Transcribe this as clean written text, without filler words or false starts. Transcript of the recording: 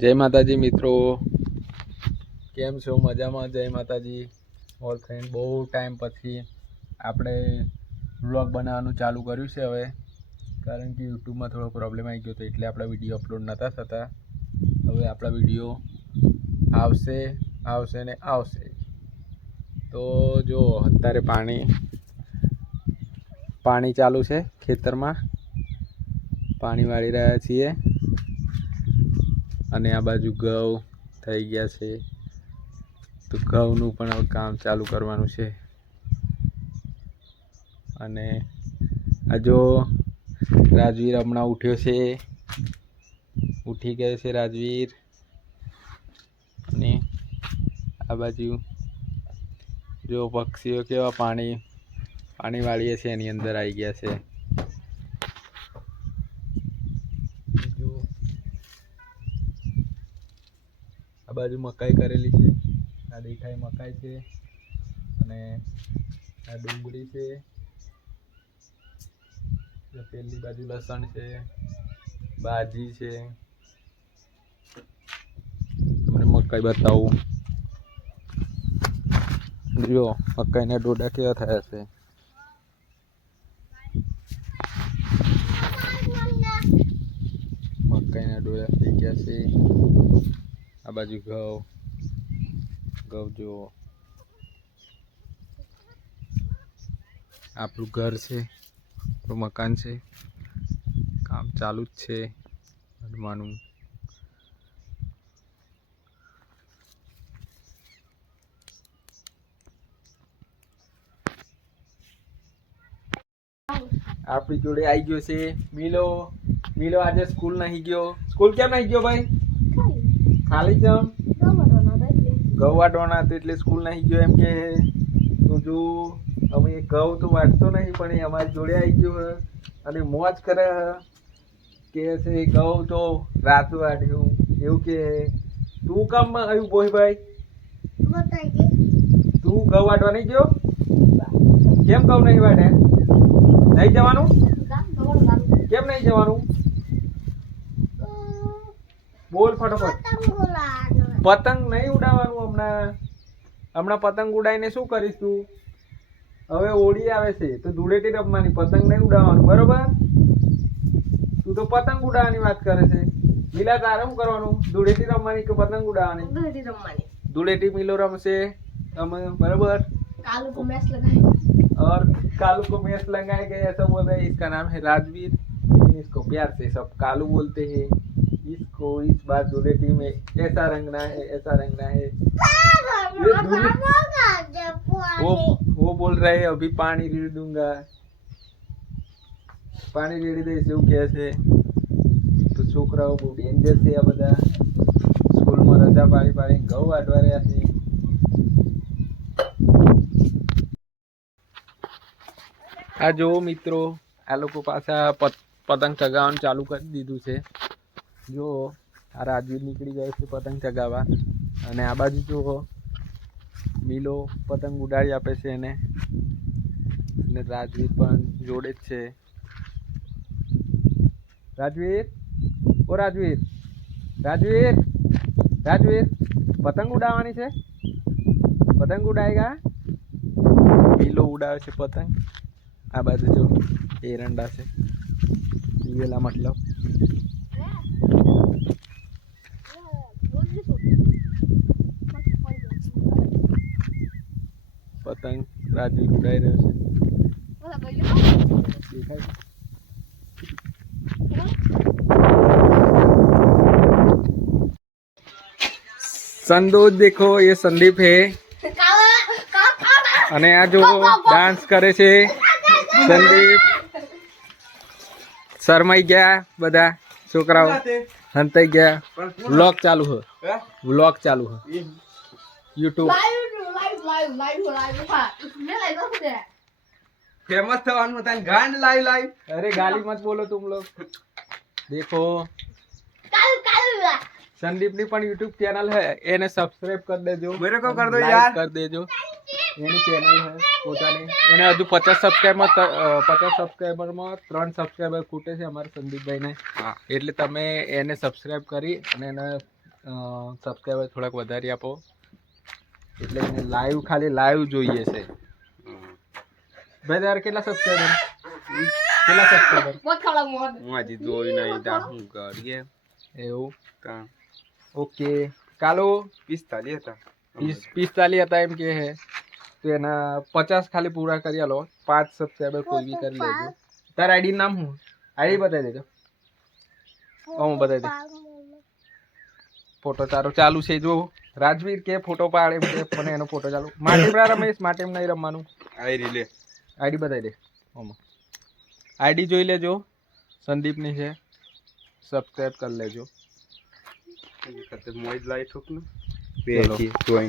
જય માતાજી મિત્રો, કેમ છો? મજામાં? જય માતાજી ઓલ ફ્રેન્ડ. બહુ ટાઈમ પછી આપણે વ્લોગ બનાવવાનું ચાલુ કર્યું છે હવે, કારણ કે યુટ્યુબમાં થોડો પ્રોબ્લેમ આવી ગયો હતો એટલે આપણા વિડીયો અપલોડ નહોતા થતા. હવે આપણા વિડીયો આવશે ને આવશે. તો જો અત્યારે પાણી ચાલુ છે, ખેતરમાં પાણી વાળી રહ્યા છીએ અને આ બાજુ ઘઉં થઈ ગયા છે, તો ઘઉંનું પણ હવે કામ ચાલુ કરવાનું છે. અને આ જો રાજવીર હમણાં ઉઠી ગયો છે રાજવીર. અને આ બાજુ જો પક્ષીઓ કેવા પાણી વાળીએ છે એની અંદર આવી ગયા છે. આ બાજુ મકાઈ કરેલી છે, આ દેખાય મકાઈ છે, અને આ ડુંગળી છે, પેલી બાજુ લસણ છે, ભાજી છે. તમને મકાઈ બતાવું, જો મકાઈના ડોડા કેવા થયા છે. મકાઈના ડોડા થઈ ગયા છે. આ બાજુ ઘઉં જુઓ, આપણું ઘર છે, આપણું મકાન છે, કામ ચાલુ જ છે બનવાનું. આપણી જોડે આવી ગયો છે મિલો આજે સ્કૂલ નહીં ગયો. સ્કૂલ કેમ નહીં ગયો ભાઈ? ખાલી જમ ઘઉં વાટવાના હતું એટલે સ્કૂલ નહીં ગયો એમ કે. તો જો અમે ઘઉં તો વાટતો નહીં, પણ એ અમારી જોડે આવી ગયો હે અને મોજ કરે કે છે ઘઉં તો રાત વાટ્યું એવું કે. તું કામ આવ્યું બોહીભાઈ? તું ઘઉં વાટવા નહીં ગયો? કેમ ઘઉં નહીં વાટે? નહીં જવાનું? કેમ નહીં જવાનું? બોલ ફટાફટ. પતંગ નહીં ઉડાવવાનું હમણાં પતંગ ઉડાવીને શું કરીશ તું? હવે હોળી આવે છે તો ધૂળેટી રમવાની, પતંગ નહીં ઉડાવવાનું, બરોબર? તું તો પતંગ ઉડાવવાની વાત કરે છે. મિલા તારે શું કરવાનું? ધૂળેટી રમવાની કે પતંગ ઉડાવવાની? ધૂળેટી મિલો રમશે અમે, बराबर? कालू को मैच लगाए और कालू को मैच लगाए गए ऐसा बोल रहे हैं. इसका नाम है राजवीर, इसको प्यार से सब कालू बोलते हैं. इसको इस बार धूळेटी में ऐसा रंगना है, ऐसा रंगना है. वो बोल रहे हैं अभी पानी रेड़ दूंगा, पानी રેડી દઈશ એવું કહે છે. તો છોકરાઓ બહુ ડેન્જર છે આ બધા. સ્કૂલમાં રજા પાડીને ઘઉં વાટવા રહ્યા છે. આ જો મિત્રો, આ લોકો પાછા પતંગ ચગાવવાનું ચાલુ કરી દીધું છે. જો આ રાજવીર નીકળી ગયો છે પતંગ ચગાવવા, અને આ બાજુ જો મિલો પતંગ ઉડાડી આપે છે એને, અને રાજવીર પણ જોડે જ છે. રાજવીર, ઓ રાજવીર, રાજવીર, રાજવીર, પતંગ ઉડાવવાની છે? પતંગ ઉડાવેગા? મિલો ઉડાવે છે પતંગ. આ બાજુ જો એરંડા છે, દિવેલા મતલબ. પતંગ રાજવીર ઉડાઈ રહ્યો છે, દેખાય છે? संदोज देखो, ये संदीप है, અને આ જો ડાન્સ કરે છે સંદીપ. શરમાઈ ગયા બધા છોકરાઓ, હંતાઈ ગયા. વ્લોગ ચાલુ હે, વ્લોગ ચાલુ હે યુટ્યુબ. फेमस થવાનું હતા ગાંડ લાઈવ. अरे गाली मत बोलो तुम लोग. देखो संदीप ની પણ YouTube ચેનલ है, એને સબસ્ક્રાઇબ કરી દેજો. मेरे को कर दो like यार. कर देજો. એની ચેનલ है પોતાની. એને હજુ 50 સબસ્ક્રાઇબરમાં 3 સબસ્ક્રાઇબર ખૂટે છે અમારા સંદીપભાઈને. એટલે તમે એને સબસ્ક્રાઇબ કરી અને એને સબસ્ક્રાઈબર થોડાક વધારી આપો એટલે એને લાઈવ ખાલી લાઈવ જોઈએ છે ભાઈ તારે કેટલા સબસ્ક્રાઈબર હું હજી જોઈ નહીં તા હું કરીએ એવું તા ઓકે કાલો 45 હતા 45 હતા એમ કે હે તો એના 50 ખાલી પૂરા કરી આલો 5 સબસ્ક્રાઈબર કોઈ બી કરી લેજો તારા આઈડી નામ શું આઈડી બતાવી દેજો હું બતાવી દે ફોટો તારો ચાલુ છે જો રાજવીર કે ફોટો પાડે કે મને એનો ફોટો ચાલુ માટીમ રમેશ માટીમ નહીં રમવાનું આઈ લે આઈડી બતાવી દે ઓમાં આઈડી જોઈ લેજો સંદીપની છે સબસ્ક્રાઇબ કરી લેજો મોજ લાઈ ઠોક ને ચલો. જોઈ